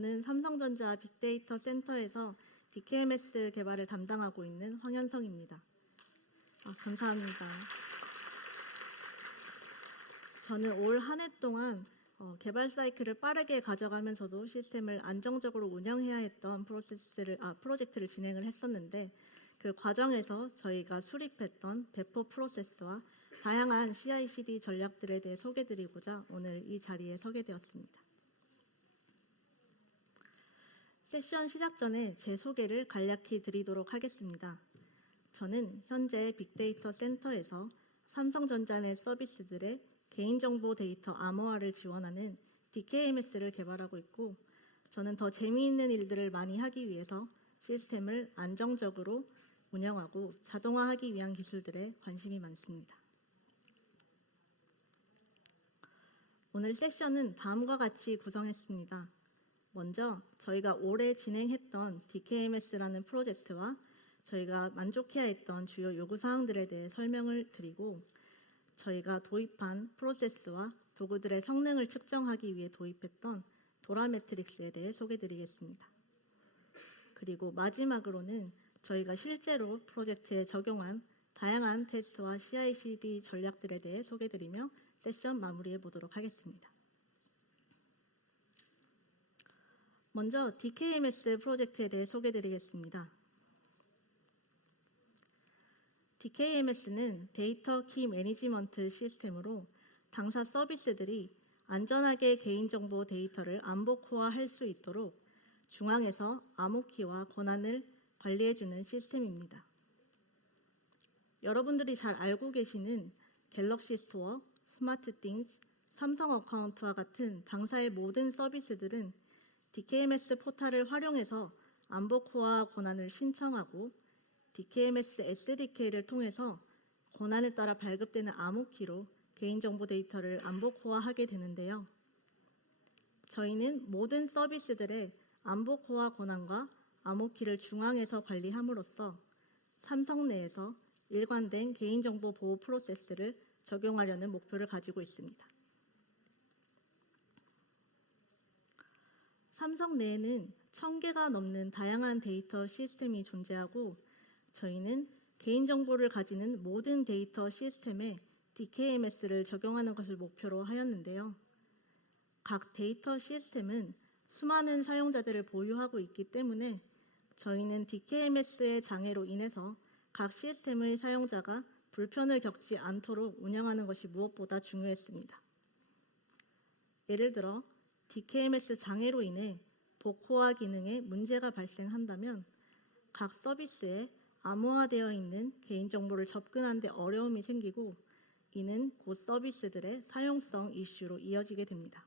저는 삼성전자 빅데이터 센터에서 DKMS 개발을 담당하고 있는 황현성입니다. 감사합니다. 저는 올 한 해 동안 개발 사이클을 빠르게 가져가면서도 시스템을 안정적으로 운영해야 했던 프로젝트를 진행을 했었는데, 그 과정에서 저희가 수립했던 배포 프로세스와 다양한 CI/CD 전략들에 대해 소개드리고자 오늘 이 자리에 서게 되었습니다. 세션 시작 전에 제 소개를 간략히 드리도록 하겠습니다. 저는 현재 빅데이터 센터에서 삼성전자 내 서비스들의 개인정보 데이터 암호화를 지원하는 DKMS를 개발하고 있고, 저는 더 재미있는 일들을 많이 하기 위해서 시스템을 안정적으로 운영하고 자동화하기 위한 기술들에 관심이 많습니다. 오늘 세션은 다음과 같이 구성했습니다. 먼저 저희가 올해 진행했던 DKMS라는 프로젝트와 저희가 만족해야 했던 주요 요구사항들에 대해 설명을 드리고, 저희가 도입한 프로세스와 도구들의 성능을 측정하기 위해 도입했던 도라 매트릭스에 대해 소개드리겠습니다. 그리고 마지막으로는 저희가 실제로 프로젝트에 적용한 다양한 테스트와 CI/CD 전략들에 대해 소개드리며 세션 마무리해 보도록 하겠습니다. 먼저 DKMS 프로젝트에 대해 소개드리겠습니다. DKMS는 데이터 키 매니지먼트 시스템으로 당사 서비스들이 안전하게 개인정보 데이터를 암호화할 수 있도록 중앙에서 암호키와 권한을 관리해주는 시스템입니다. 여러분들이 잘 알고 계시는 갤럭시 스토어, 스마트띵스, 삼성 어카운트와 같은 당사의 모든 서비스들은 DKMS 포탈을 활용해서 암호화 권한을 신청하고 DKMS SDK를 통해서 권한에 따라 발급되는 암호키로 개인정보 데이터를 암호화하게 되는데요. 저희는 모든 서비스들의 암호화 권한과 암호키를 중앙에서 관리함으로써 삼성 내에서 일관된 개인정보 보호 프로세스를 적용하려는 목표를 가지고 있습니다. 삼성 내에는 1000개가 넘는 다양한 데이터 시스템이 존재하고, 저희는 개인정보를 가지는 모든 데이터 시스템에 DKMS를 적용하는 것을 목표로 하였는데요. 각 데이터 시스템은 수많은 사용자들을 보유하고 있기 때문에 저희는 DKMS의 장애로 인해서 각 시스템의 사용자가 불편을 겪지 않도록 운영하는 것이 무엇보다 중요했습니다. 예를 들어 DKMS 장애로 인해 복호화 기능에 문제가 발생한다면 각 서비스에 암호화되어 있는 개인정보를 접근하는 데 어려움이 생기고, 이는 곧 서비스들의 사용성 이슈로 이어지게 됩니다.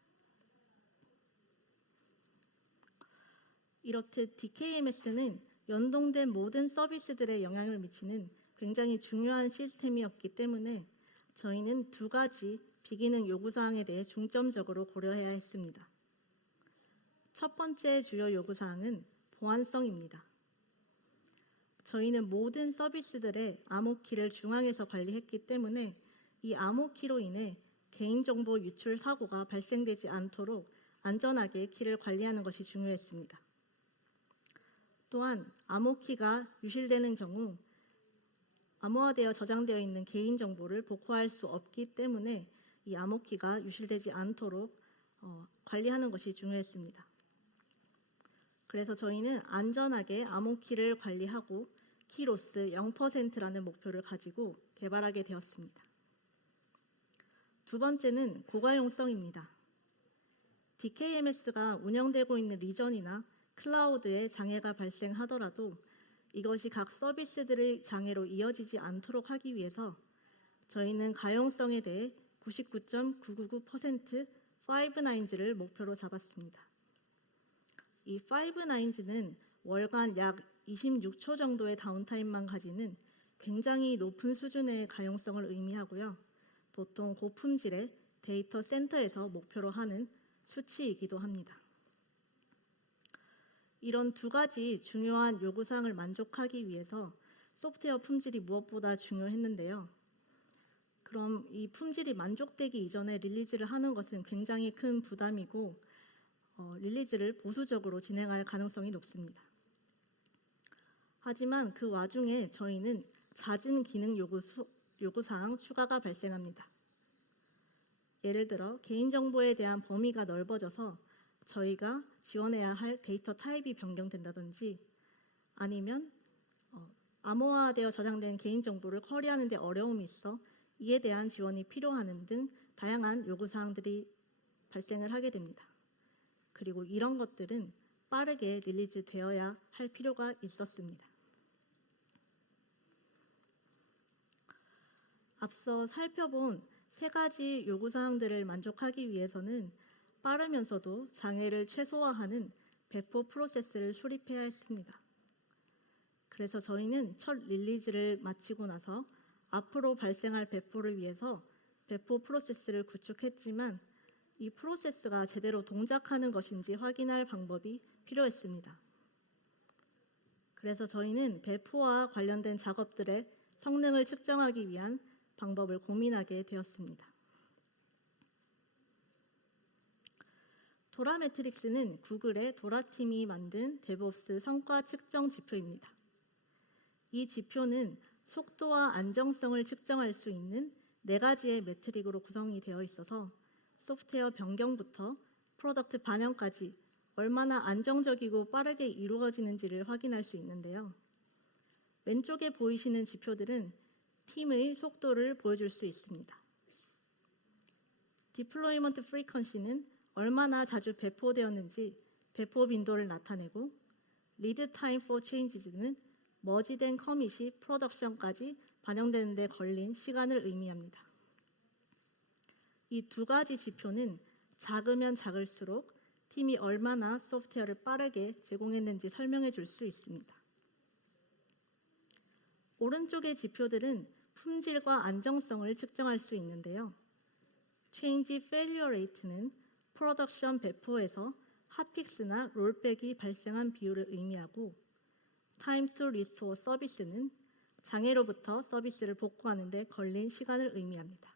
이렇듯 DKMS는 연동된 모든 서비스들에 영향을 미치는 굉장히 중요한 시스템이었기 때문에 저희는 두 가지 비기능 요구사항에 대해 중점적으로 고려해야 했습니다. 첫 번째 주요 요구사항은 보안성입니다. 저희는 모든 서비스들의 암호키를 중앙에서 관리했기 때문에 이 암호키로 인해 개인정보 유출 사고가 발생되지 않도록 안전하게 키를 관리하는 것이 중요했습니다. 또한 암호키가 유실되는 경우 암호화되어 저장되어 있는 개인정보를 복호할 수 없기 때문에 이 암호키가 유실되지 않도록 관리하는 것이 중요했습니다. 그래서 저희는 안전하게 암호키를 관리하고 키로스 0%라는 목표를 가지고 개발하게 되었습니다. 두 번째는 고가용성입니다. DKMS가 운영되고 있는 리전이나 클라우드에 장애가 발생하더라도 이것이 각 서비스들의 장애로 이어지지 않도록 하기 위해서 저희는 가용성에 대해 99.999% 5-9를 목표로 잡았습니다. 이 5-9는 월간 약 26초 정도의 다운타임만 가지는 굉장히 높은 수준의 가용성을 의미하고요. 보통 고품질의 데이터 센터에서 목표로 하는 수치이기도 합니다. 이런 두 가지 중요한 요구사항을 만족하기 위해서 소프트웨어 품질이 무엇보다 중요했는데요. 그럼 이 품질이 만족되기 이전에 릴리즈를 하는 것은 굉장히 큰 부담이고 릴리즈를 보수적으로 진행할 가능성이 높습니다. 하지만 그 와중에 저희는 잦은 기능 요구사항 추가가 발생합니다. 예를 들어 개인정보에 대한 범위가 넓어져서 저희가 지원해야 할 데이터 타입이 변경된다든지 아니면 암호화되어 저장된 개인정보를 처리하는 데 어려움이 있어 이에 대한 지원이 필요하는 등 다양한 요구사항들이 발생을 하게 됩니다. 그리고 이런 것들은 빠르게 릴리즈 되어야 할 필요가 있었습니다. 앞서 살펴본 세 가지 요구사항들을 만족하기 위해서는 빠르면서도 장애를 최소화하는 배포 프로세스를 수립해야 했습니다. 그래서 저희는 첫 릴리즈를 마치고 나서 앞으로 발생할 배포를 위해서 배포 프로세스를 구축했지만 이 프로세스가 제대로 동작하는 것인지 확인할 방법이 필요했습니다. 그래서 저희는 배포와 관련된 작업들의 성능을 측정하기 위한 방법을 고민하게 되었습니다. 도라 매트릭스는 구글의 도라팀이 만든 데브옵스 성과 측정 지표입니다. 이 지표는 속도와 안정성을 측정할 수 있는 4가지의 매트릭으로 구성이 되어 있어서 소프트웨어 변경부터 프로덕트 반영까지 얼마나 안정적이고 빠르게 이루어지는지를 확인할 수 있는데요. 왼쪽에 보이시는 지표들은 팀의 속도를 보여줄 수 있습니다. 디플로이먼트 프리퀀시는 얼마나 자주 배포되었는지 배포 빈도를 나타내고 리드 타임 포 체인지는 머지된 커밋이 프로덕션까지 반영되는 데 걸린 시간을 의미합니다. 이 2가지 지표는 작으면 작을수록 팀이 얼마나 소프트웨어를 빠르게 제공했는지 설명해 줄 수 있습니다. 오른쪽의 지표들은 품질과 안정성을 측정할 수 있는데요. Change Failure Rate는 프로덕션 배포에서 핫픽스나 롤백이 발생한 비율을 의미하고 Time to Restore Service는 장애로부터 서비스를 복구하는 데 걸린 시간을 의미합니다.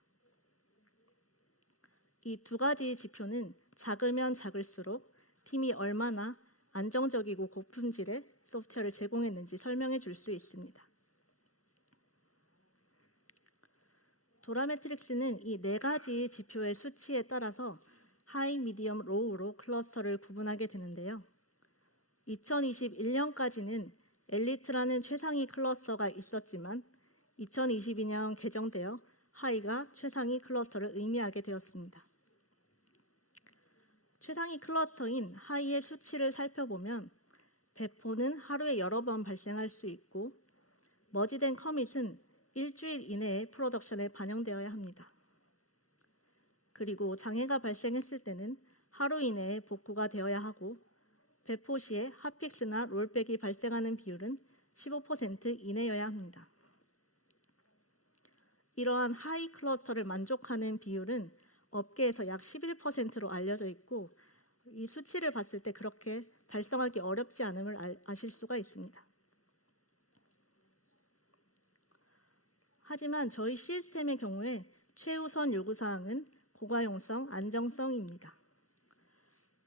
이 2가지 지표는 작으면 작을수록 팀이 얼마나 안정적이고 고품질의 소프트웨어를 제공했는지 설명해 줄 수 있습니다. 도라 매트릭스는 이 4가지 지표의 수치에 따라서 하이, 미디엄, 로우로 클러스터를 구분하게 되는데요. 2021년까지는 엘리트라는 최상위 클러스터가 있었지만 2022년 개정되어 하이가 최상위 클러스터를 의미하게 되었습니다. 최상위 클러스터인 하이의 수치를 살펴보면 배포는 하루에 여러 번 발생할 수 있고 머지된 커밋은 일주일 이내에 프로덕션에 반영되어야 합니다. 그리고 장애가 발생했을 때는 하루 이내에 복구가 되어야 하고 배포 시에 핫픽스나 롤백이 발생하는 비율은 15% 이내여야 합니다. 이러한 하이 클러스터를 만족하는 비율은 업계에서 약 11%로 알려져 있고 이 수치를 봤을 때 그렇게 달성하기 어렵지 않음을 아실 수가 있습니다. 하지만 저희 시스템의 경우에 최우선 요구사항은 고가용성, 안정성입니다.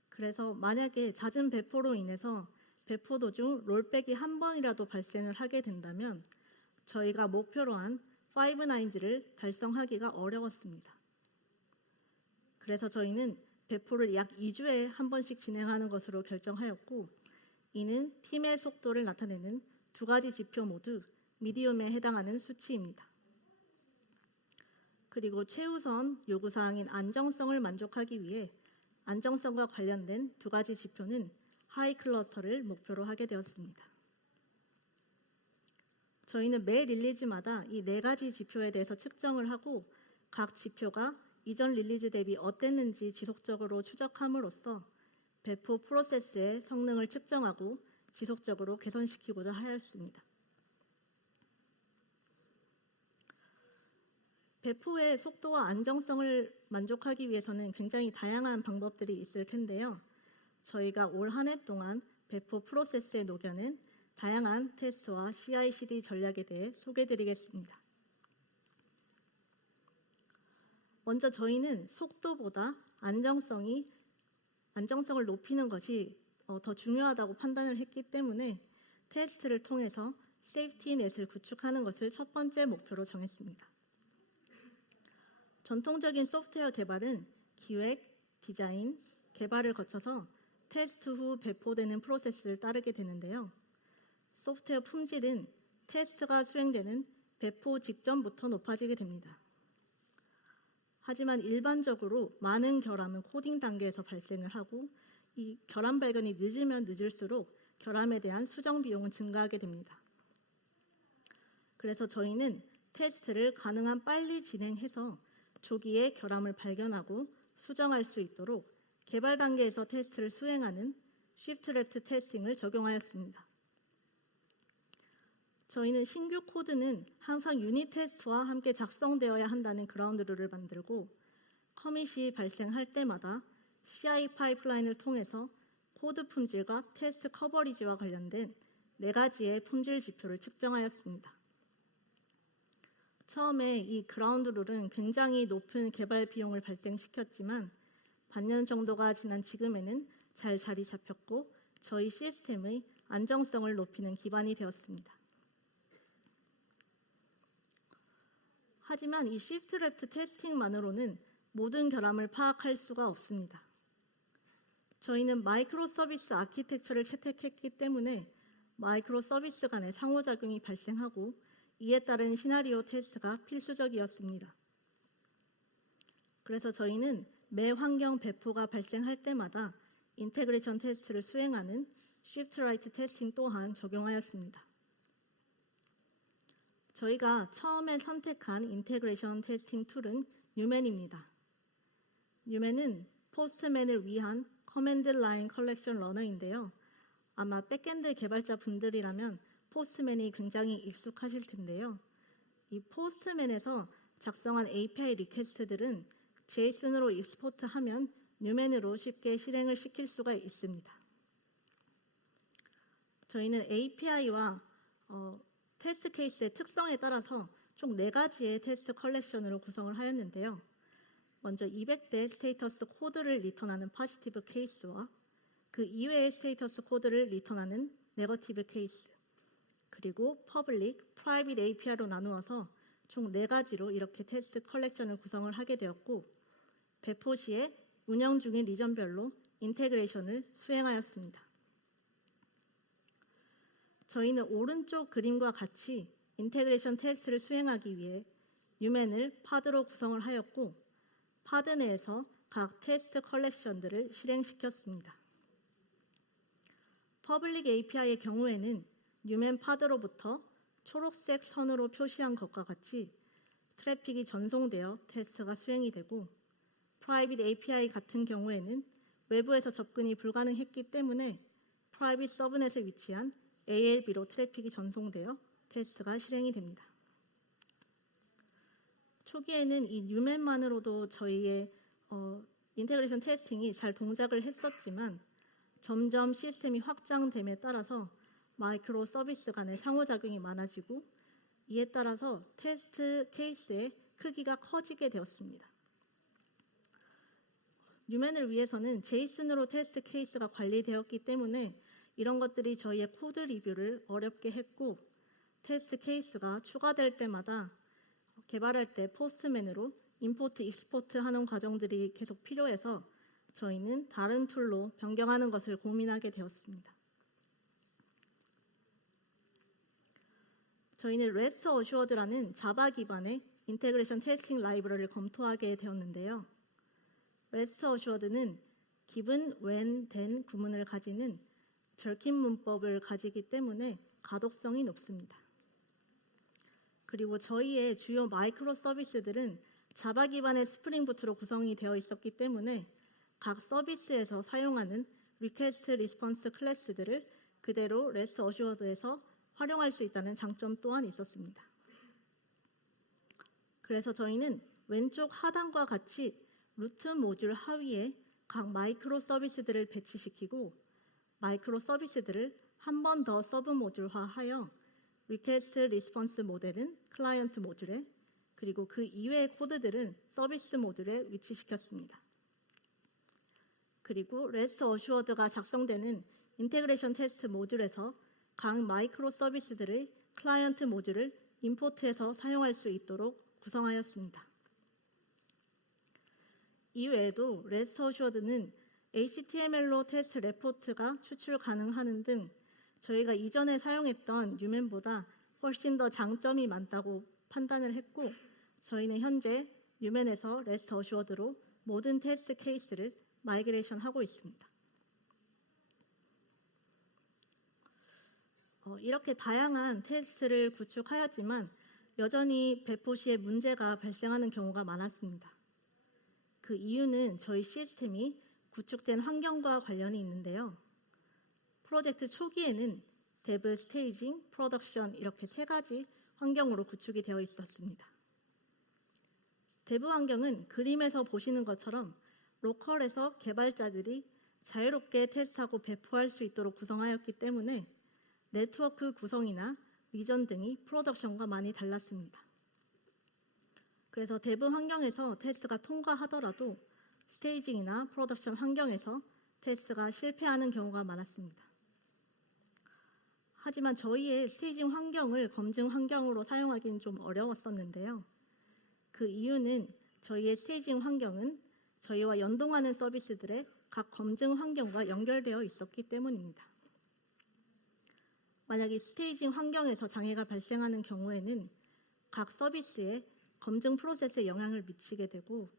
그래서 만약에 잦은 배포로 인해서 배포 도중 롤백이 한 번이라도 발생을 하게 된다면 저희가 목표로 한 5-9를 달성하기가 어려웠습니다. 그래서 저희는 배포를 약 2주에 한 번씩 진행하는 것으로 결정하였고 이는 팀의 속도를 나타내는 2가지 지표 모두 미디움에 해당하는 수치입니다. 그리고 최우선 요구사항인 안정성을 만족하기 위해 안정성과 관련된 2가지 지표는 하이 클러스터를 목표로 하게 되었습니다. 저희는 매 릴리즈마다 이 4가지 지표에 대해서 측정을 하고 각 지표가 이전 릴리즈 대비 어땠는지 지속적으로 추적함으로써 배포 프로세스의 성능을 측정하고 지속적으로 개선시키고자 하였습니다. 배포의 속도와 안정성을 만족하기 위해서는 굉장히 다양한 방법들이 있을 텐데요. 저희가 올 한 해 동안 배포 프로세스에 녹여낸 다양한 테스트와 CI/CD 전략에 대해 소개해드리겠습니다. 먼저 저희는 속도보다 안정성을 높이는 것이 더 중요하다고 판단을 했기 때문에 테스트를 통해서 세이프티 넷을 구축하는 것을 첫 번째 목표로 정했습니다. 전통적인 소프트웨어 개발은 기획, 디자인, 개발을 거쳐서 테스트 후 배포되는 프로세스를 따르게 되는데요. 소프트웨어 품질은 테스트가 수행되는 배포 직전부터 높아지게 됩니다. 하지만 일반적으로 많은 결함은 코딩 단계에서 발생을 하고 이 결함 발견이 늦으면 늦을수록 결함에 대한 수정 비용은 증가하게 됩니다. 그래서 저희는 테스트를 가능한 빨리 진행해서 조기에 결함을 발견하고 수정할 수 있도록 개발 단계에서 테스트를 수행하는 Shift Left 테스팅을 적용하였습니다. 저희는 신규 코드는 항상 유닛 테스트와 함께 작성되어야 한다는 그라운드 룰을 만들고 커밋이 발생할 때마다 CI 파이프라인을 통해서 코드 품질과 테스트 커버리지와 관련된 4가지의 품질 지표를 측정하였습니다. 처음에 이 그라운드 룰은 굉장히 높은 개발 비용을 발생시켰지만 반년 정도가 지난 지금에는 잘 자리 잡혔고 저희 시스템의 안정성을 높이는 기반이 되었습니다. 하지만 이 Shift Left 테스팅만으로는 모든 결함을 파악할 수가 없습니다. 저희는 마이크로 서비스 아키텍처를 채택했기 때문에 마이크로 서비스 간의 상호작용이 발생하고 이에 따른 시나리오 테스트가 필수적이었습니다. 그래서 저희는 매 환경 배포가 발생할 때마다 인테그레이션 테스트를 수행하는 Shift Right 테스팅 또한 적용하였습니다. 저희가 처음에 선택한 인테그레이션 테스팅 툴은 뉴맨입니다. 뉴맨은 포스트맨을 위한 커맨드 라인 컬렉션 러너인데요. 아마 백엔드 개발자 분들이라면 포스트맨이 굉장히 익숙하실 텐데요. 이 포스트맨에서 작성한 API 리퀘스트들은 JSON으로 익스포트하면 뉴맨으로 쉽게 실행을 시킬 수가 있습니다. 저희는 API와 테스트 케이스의 특성에 따라서 총 4가지의 테스트 컬렉션으로 구성을 하였는데요. 먼저 200대 스테이터스 코드를 리턴하는 포지티브 케이스와 그 이외의 스테이터스 코드를 리턴하는 네거티브 케이스, 그리고 퍼블릭, 프라이빗 API로 나누어서 총 4가지로 이렇게 테스트 컬렉션을 구성을 하게 되었고 배포 시에 운영 중인 리전별로 인테그레이션을 수행하였습니다. 저희는 오른쪽 그림과 같이 인테그레이션 테스트를 수행하기 위해 뉴맨을 파드로 구성을 하였고 파드 내에서 각 테스트 컬렉션들을 실행시켰습니다. 퍼블릭 API의 경우에는 뉴맨 파드로부터 초록색 선으로 표시한 것과 같이 트래픽이 전송되어 테스트가 수행이 되고 프라이빗 API 같은 경우에는 외부에서 접근이 불가능했기 때문에 프라이빗 서브넷에 위치한 ALB로 트래픽이 전송되어 테스트가 실행이 됩니다. 초기에는 이 뉴맨만으로도 저희의 인테그레이션 테스팅이 잘 동작을 했었지만 점점 시스템이 확장됨에 따라서 마이크로 서비스 간의 상호작용이 많아지고 이에 따라서 테스트 케이스의 크기가 커지게 되었습니다. 뉴맨을 위해서는 JSON으로 테스트 케이스가 관리되었기 때문에 이런 것들이 저희의 코드 리뷰를 어렵게 했고 테스트 케이스가 추가될 때마다 개발할 때 포스트맨으로 임포트, 익스포트 하는 과정들이 계속 필요해서 저희는 다른 툴로 변경하는 것을 고민하게 되었습니다. 저희는 REST 어슈어드라는 자바 기반의 인테그레이션 테스팅 라이브러리를 검토하게 되었는데요. REST 어슈어드는 given, when, then 구문을 가지는 절킨 문법을 가지기 때문에 가독성이 높습니다. 그리고 저희의 주요 마이크로 서비스들은 자바 기반의 스프링 부트로 구성이 되어 있었기 때문에 각 서비스에서 사용하는 리퀘스트 리스폰스 클래스들을 그대로 REST 어슈어드에서 활용할 수 있다는 장점 또한 있었습니다. 그래서 저희는 왼쪽 하단과 같이 루트 모듈 하위에 각 마이크로 서비스들을 배치시키고 마이크로 서비스들을 한 번 더 서브 모듈화하여 리퀘스트 리스폰스 모델은 클라이언트 모듈에 그리고 그 이외의 코드들은 서비스 모듈에 위치시켰습니다. 그리고 레스트 어슈어드가 작성되는 인테그레이션 테스트 모듈에서 각 마이크로 서비스들의 클라이언트 모듈을 임포트해서 사용할 수 있도록 구성하였습니다. 이외에도 레스트 어슈어드는 HTML로 테스트 레포트가 추출 가능하는 등 저희가 이전에 사용했던 뉴맨보다 훨씬 더 장점이 많다고 판단을 했고, 저희는 현재 뉴맨에서 레스트 어슈어드로 모든 테스트 케이스를 마이그레이션 하고 있습니다. 이렇게 다양한 테스트를 구축하였지만 여전히 배포 시에 문제가 발생하는 경우가 많았습니다. 그 이유는 저희 시스템이 구축된 환경과 관련이 있는데요. 프로젝트 초기에는 데브, 스테이징, 프로덕션 이렇게 세 가지 환경으로 구축이 되어 있었습니다. 데브 환경은 그림에서 보시는 것처럼 로컬에서 개발자들이 자유롭게 테스트하고 배포할 수 있도록 구성하였기 때문에 네트워크 구성이나 리전 등이 프로덕션과 많이 달랐습니다. 그래서 데브 환경에서 테스트가 통과하더라도 스테이징이나 프로덕션 환경에서 테스트가 실패하는 경우가 많았습니다. 하지만 저희의 스테이징 환경을 검증 환경으로 사용하기는 좀 어려웠었는데요. 그 이유는 저희의 스테이징 환경은 저희와 연동하는 서비스들의 각 검증 환경과 연결되어 있었기 때문입니다. 만약 이 스테이징 환경에서 장애가 발생하는 경우에는 각 서비스의 검증 프로세스에 영향을 미치게 되고,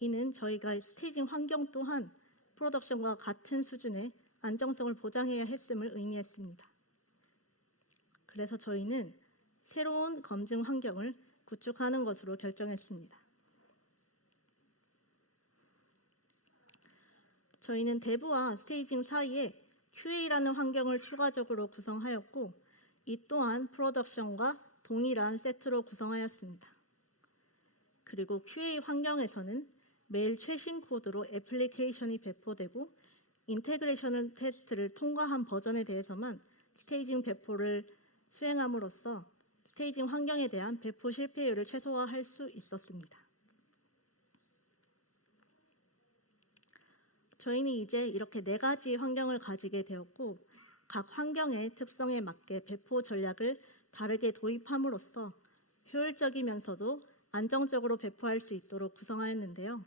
이는 저희가 스테이징 환경 또한 프로덕션과 같은 수준의 안정성을 보장해야 했음을 의미했습니다. 그래서 저희는 새로운 검증 환경을 구축하는 것으로 결정했습니다. 저희는 데브와 스테이징 사이에 QA라는 환경을 추가적으로 구성하였고, 이 또한 프로덕션과 동일한 세트로 구성하였습니다. 그리고 QA 환경에서는 매일 최신 코드로 애플리케이션이 배포되고, 인테그레이션 테스트를 통과한 버전에 대해서만 스테이징 배포를 수행함으로써 스테이징 환경에 대한 배포 실패율을 최소화할 수 있었습니다. 저희는 이제 이렇게 4가지 환경을 가지게 되었고, 각 환경의 특성에 맞게 배포 전략을 다르게 도입함으로써 효율적이면서도 안정적으로 배포할 수 있도록 구성하였는데요.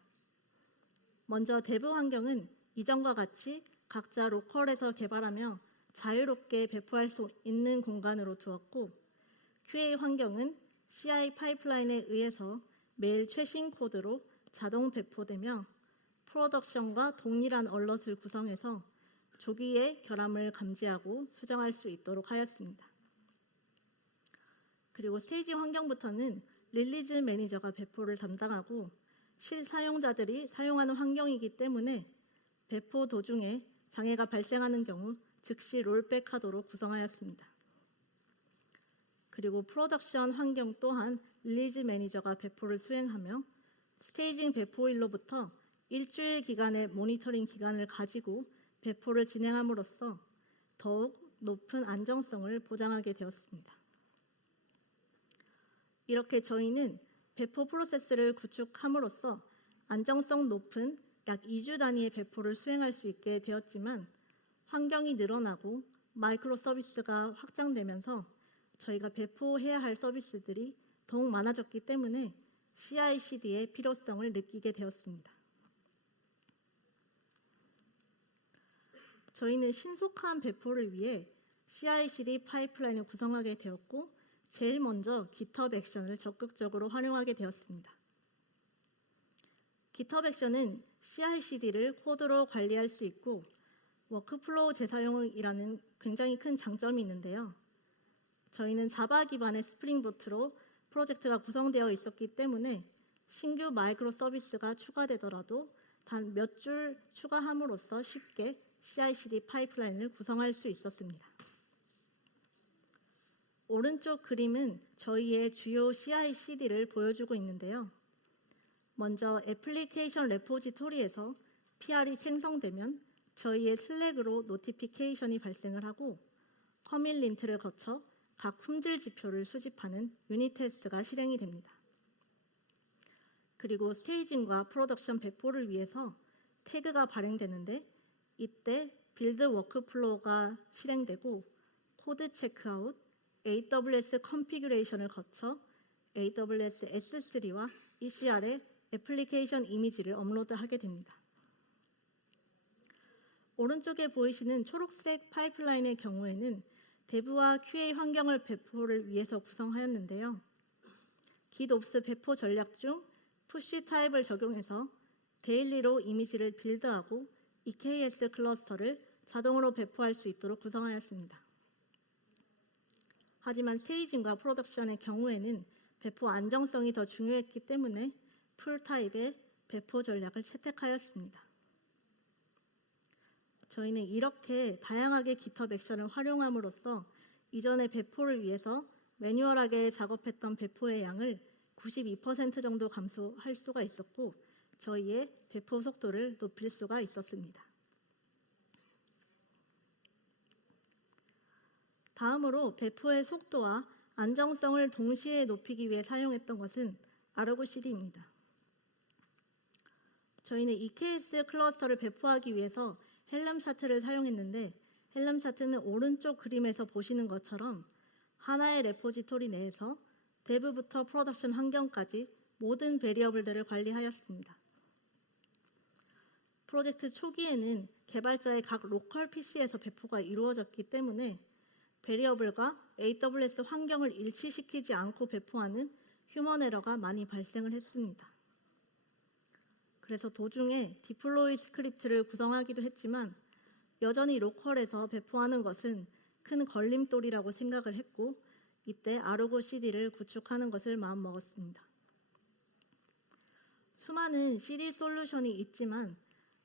먼저 데브 환경은 이전과 같이 각자 로컬에서 개발하며 자유롭게 배포할 수 있는 공간으로 두었고, QA 환경은 CI 파이프라인에 의해서 매일 최신 코드로 자동 배포되며 프로덕션과 동일한 얼럿을 구성해서 조기에 결함을 감지하고 수정할 수 있도록 하였습니다. 그리고 스테이징 환경부터는 릴리즈 매니저가 배포를 담당하고 실사용자들이 사용하는 환경이기 때문에 배포 도중에 장애가 발생하는 경우 즉시 롤백하도록 구성하였습니다. 그리고 프로덕션 환경 또한 릴리즈 매니저가 배포를 수행하며 스테이징 배포일로부터 일주일 기간의 모니터링 기간을 가지고 배포를 진행함으로써 더욱 높은 안정성을 보장하게 되었습니다. 이렇게 저희는 배포 프로세스를 구축함으로써 안정성 높은 약 2주 단위의 배포를 수행할 수 있게 되었지만, 환경이 늘어나고 마이크로 서비스가 확장되면서 저희가 배포해야 할 서비스들이 더욱 많아졌기 때문에 CI/CD의 필요성을 느끼게 되었습니다. 저희는 신속한 배포를 위해 CI/CD 파이프라인을 구성하게 되었고, 제일 먼저 GitHub 액션을 적극적으로 활용하게 되었습니다. GitHub 액션은 CI/CD를 코드로 관리할 수 있고 워크플로우 재사용이라는 굉장히 큰 장점이 있는데요. 저희는 자바 기반의 스프링 보트로 프로젝트가 구성되어 있었기 때문에 신규 마이크로 서비스가 추가되더라도 단 몇 줄 추가함으로써 쉽게 CI/CD 파이프라인을 구성할 수 있었습니다. 오른쪽 그림은 저희의 주요 CI/CD를 보여주고 있는데요. 먼저 애플리케이션 레포지토리에서 PR이 생성되면 저희의 슬랙으로 노티피케이션이 발생을 하고, 커밋 린트를 거쳐 각 품질 지표를 수집하는 유닛 테스트가 실행이 됩니다. 그리고 스테이징과 프로덕션 배포를 위해서 태그가 발행되는데, 이때 빌드 워크플로우가 실행되고 코드 체크아웃, AWS 컨피규레이션을 거쳐 AWS S3와 ECR에 애플리케이션 이미지를 업로드하게 됩니다. 오른쪽에 보이시는 초록색 파이프라인의 경우에는 데브와 QA 환경을 배포를 위해서 구성하였는데요. GitOps 배포 전략 중 푸시 타입을 적용해서 데일리로 이미지를 빌드하고 EKS 클러스터를 자동으로 배포할 수 있도록 구성하였습니다. 하지만 스테이징과 프로덕션의 경우에는 배포 안정성이 더 중요했기 때문에 풀 타입의 배포 전략을 채택하였습니다. 저희는 이렇게 다양하게 GitHub 액션을 활용함으로써 이전의 배포를 위해서 매뉴얼하게 작업했던 배포의 양을 92% 정도 감소할 수가 있었고 저희의 배포 속도를 높일 수가 있었습니다. 다음으로 배포의 속도와 안정성을 동시에 높이기 위해 사용했던 것은 아르고 CD입니다. 저희는 EKS 클러스터를 배포하기 위해서 헬름 차트를 사용했는데 헬름 차트는 오른쪽 그림에서 보시는 것처럼 하나의 레포지토리 내에서 데브부터 프로덕션 환경까지 모든 베리어블들을 관리하였습니다. 프로젝트 초기에는 개발자의 각 로컬 PC에서 배포가 이루어졌기 때문에 베리어블과 AWS 환경을 일치시키지 않고 배포하는 휴먼 에러가 많이 발생을 했습니다. 그래서 도중에 디플로이 스크립트를 구성하기도 했지만 여전히 로컬에서 배포하는 것은 큰 걸림돌이라고 생각을 했고 이때 아르고 CD를 구축하는 것을 마음먹었습니다. 수많은 CD 솔루션이 있지만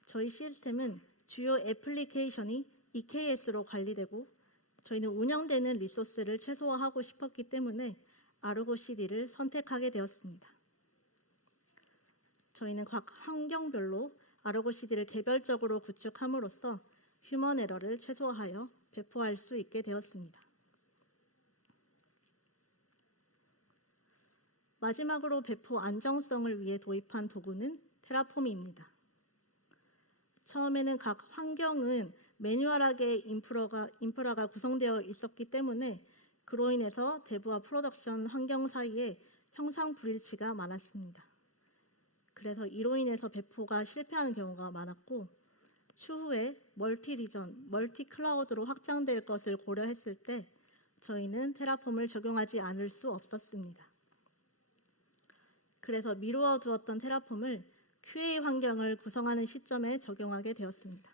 저희 시스템은 주요 애플리케이션이 EKS로 관리되고 저희는 운영되는 리소스를 최소화하고 싶었기 때문에 아르고 CD를 선택하게 되었습니다. 저희는 각 환경별로 아르고 CD를 개별적으로 구축함으로써 휴먼 에러를 최소화하여 배포할 수 있게 되었습니다. 마지막으로 배포 안정성을 위해 도입한 도구는 테라폼입니다. 처음에는 각 환경은 매뉴얼하게 인프라가 구성되어 있었기 때문에 그로 인해서 데브와 프로덕션 환경 사이에 형상 불일치가 많았습니다. 그래서 이로 인해서 배포가 실패하는 경우가 많았고 추후에 멀티 리전, 멀티 클라우드로 확장될 것을 고려했을 때 저희는 테라폼을 적용하지 않을 수 없었습니다. 그래서 미루어 두었던 테라폼을 QA 환경을 구성하는 시점에 적용하게 되었습니다.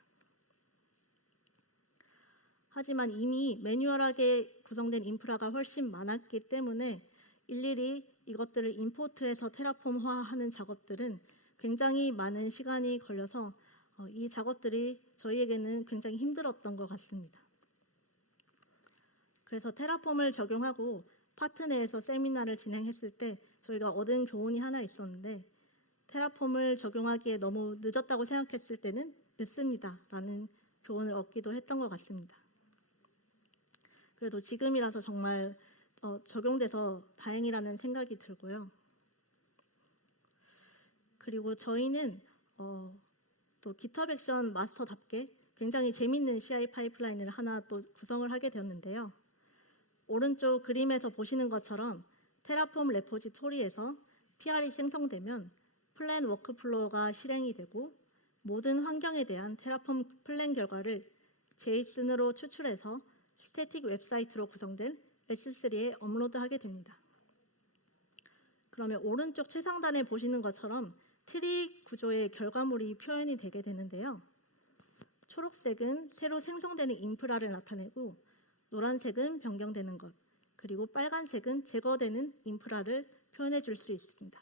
하지만 이미 매뉴얼하게 구성된 인프라가 훨씬 많았기 때문에 일일이 이것들을 임포트해서 테라폼화하는 작업들은 굉장히 많은 시간이 걸려서 이 작업들이 저희에게는 굉장히 힘들었던 것 같습니다. 그래서 테라폼을 적용하고 파트 내에서 세미나를 진행했을 때 저희가 얻은 교훈이 하나 있었는데 테라폼을 적용하기에 너무 늦었다고 생각했을 때는 늦습니다 라는 교훈을 얻기도 했던 것 같습니다. 그래도 지금이라서 정말 적용돼서 다행이라는 생각이 들고요. 그리고 저희는 또 GitHub 액션 마스터답게 굉장히 재밌는 CI 파이프라인을 하나 또 구성을 하게 되었는데요. 오른쪽 그림에서 보시는 것처럼 테라폼 레포지토리에서 PR이 생성되면 플랜 워크플로우가 실행이 되고 모든 환경에 대한 테라폼 플랜 결과를 JSON으로 추출해서 스태틱 웹사이트로 구성된 S3에 업로드하게 됩니다. 그러면 오른쪽 최상단에 보시는 것처럼 트리 구조의 결과물이 표현이 되게 되는데요. 초록색은 새로 생성되는 인프라를 나타내고 노란색은 변경되는 것, 그리고 빨간색은 제거되는 인프라를 표현해 줄 수 있습니다.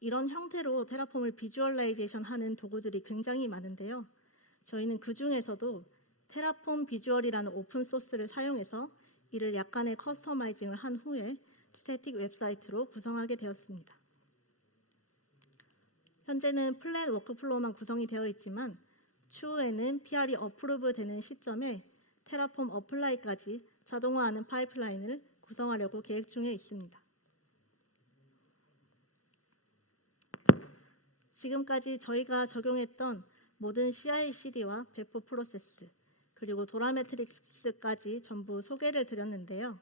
이런 형태로 테라폼을 비주얼라이제이션 하는 도구들이 굉장히 많은데요. 저희는 그 중에서도 테라폼 비주얼이라는 오픈 소스를 사용해서 이를 약간의 커스터마이징을 한 후에 스태틱 웹사이트로 구성하게 되었습니다. 현재는 플랜 워크플로우만 구성이 되어 있지만 추후에는 PR이 어프로브 되는 시점에 테라폼 어플라이까지 자동화하는 파이프라인을 구성하려고 계획 중에 있습니다. 지금까지 저희가 적용했던 모든 CI/CD와 배포 프로세스, 그리고 도라 매트릭스까지 전부 소개를 드렸는데요.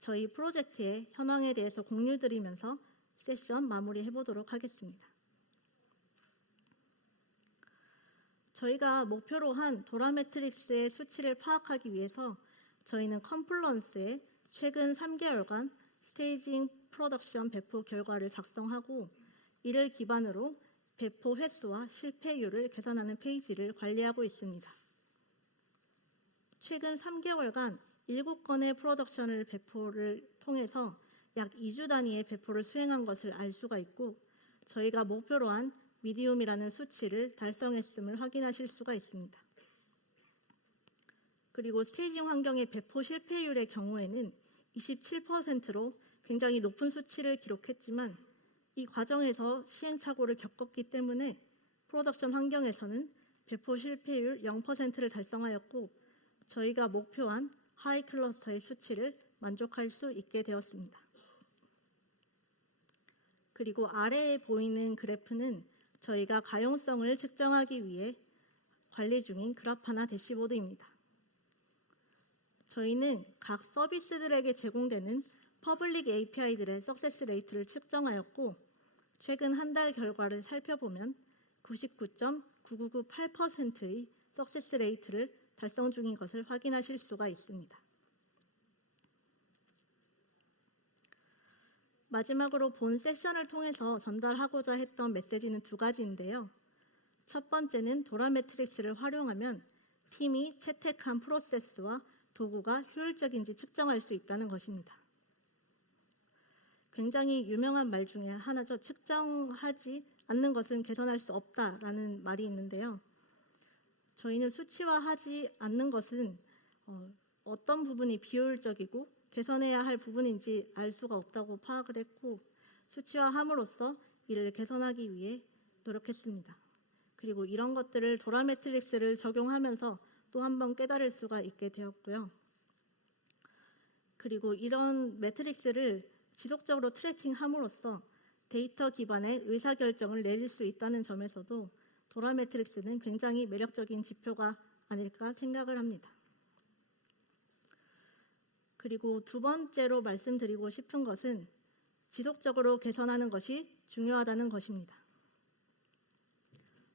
저희 프로젝트의 현황에 대해서 공유드리면서 세션 마무리해 보도록 하겠습니다. 저희가 목표로 한 도라 매트릭스의 수치를 파악하기 위해서 저희는 컴플런스의 최근 3개월간 스테이징 프로덕션 배포 결과를 작성하고 이를 기반으로 배포 횟수와 실패율을 계산하는 페이지를 관리하고 있습니다. 최근 3개월간 7건의 프로덕션을 배포를 통해서 약 2주 단위의 배포를 수행한 것을 알 수가 있고 저희가 목표로 한 미디움이라는 수치를 달성했음을 확인하실 수가 있습니다. 그리고 스테이징 환경의 배포 실패율의 경우에는 27%로 굉장히 높은 수치를 기록했지만 이 과정에서 시행착오를 겪었기 때문에 프로덕션 환경에서는 배포 실패율 0%를 달성하였고 저희가 목표한 하이 클러스터의 수치를 만족할 수 있게 되었습니다. 그리고 아래에 보이는 그래프는 저희가 가용성을 측정하기 위해 관리 중인 그라파나 대시보드입니다. 저희는 각 서비스들에게 제공되는 퍼블릭 API들의 석세스 레이트를 측정하였고 최근 한 달 결과를 살펴보면 99.9998%의 석세스 레이트를 달성 중인 것을 확인하실 수가 있습니다. 마지막으로 본 세션을 통해서 전달하고자 했던 메시지는 2가지인데요. 첫 번째는 도라 매트릭스를 활용하면 팀이 채택한 프로세스와 도구가 효율적인지 측정할 수 있다는 것입니다. 굉장히 유명한 말 중에 하나죠. 측정하지 않는 것은 개선할 수 없다라는 말이 있는데요. 저희는 수치화하지 않는 것은 어떤 부분이 비효율적이고 개선해야 할 부분인지 알 수가 없다고 파악을 했고 수치화함으로써 이를 개선하기 위해 노력했습니다. 그리고 이런 것들을 도라 매트릭스를 적용하면서 또 한 번 깨달을 수가 있게 되었고요. 그리고 이런 매트릭스를 지속적으로 트래킹함으로써 데이터 기반의 의사결정을 내릴 수 있다는 점에서도 도라 매트릭스는 굉장히 매력적인 지표가 아닐까 생각을 합니다. 그리고 2번째로 말씀드리고 싶은 것은 지속적으로 개선하는 것이 중요하다는 것입니다.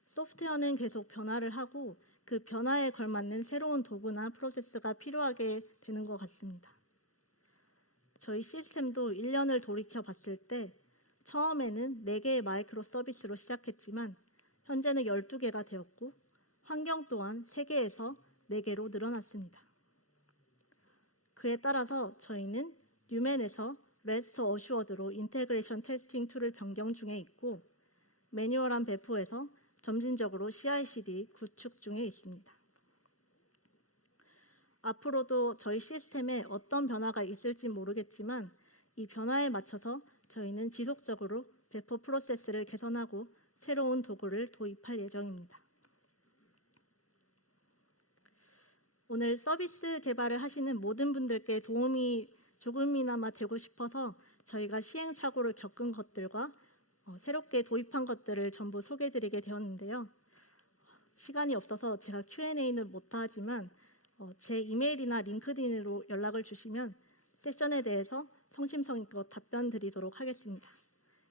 소프트웨어는 계속 변화를 하고 그 변화에 걸맞는 새로운 도구나 프로세스가 필요하게 되는 것 같습니다. 저희 시스템도 1년을 돌이켜 봤을 때 처음에는 4개의 마이크로 서비스로 시작했지만 현재는 12개가 되었고 환경 또한 3개에서 4개로 늘어났습니다. 그에 따라서 저희는 뉴맨에서 레스트 어슈어드로 인테그레이션 테스팅 툴을 변경 중에 있고 매뉴얼한 배포에서 점진적으로 CI/CD 구축 중에 있습니다. 앞으로도 저희 시스템에 어떤 변화가 있을지 모르겠지만 이 변화에 맞춰서 저희는 지속적으로 배포 프로세스를 개선하고 새로운 도구를 도입할 예정입니다. 오늘 서비스 개발을 하시는 모든 분들께 도움이 조금이나마 되고 싶어서 저희가 시행착오를 겪은 것들과 새롭게 도입한 것들을 전부 소개해드리게 되었는데요. 시간이 없어서 제가 Q&A는 못하지만 제 이메일이나 링크드인으로 연락을 주시면 세션에 대해서 성심성의껏 답변 드리도록 하겠습니다.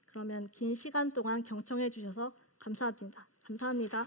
그러면 긴 시간 동안 경청해 주셔서 감사합니다. 감사합니다.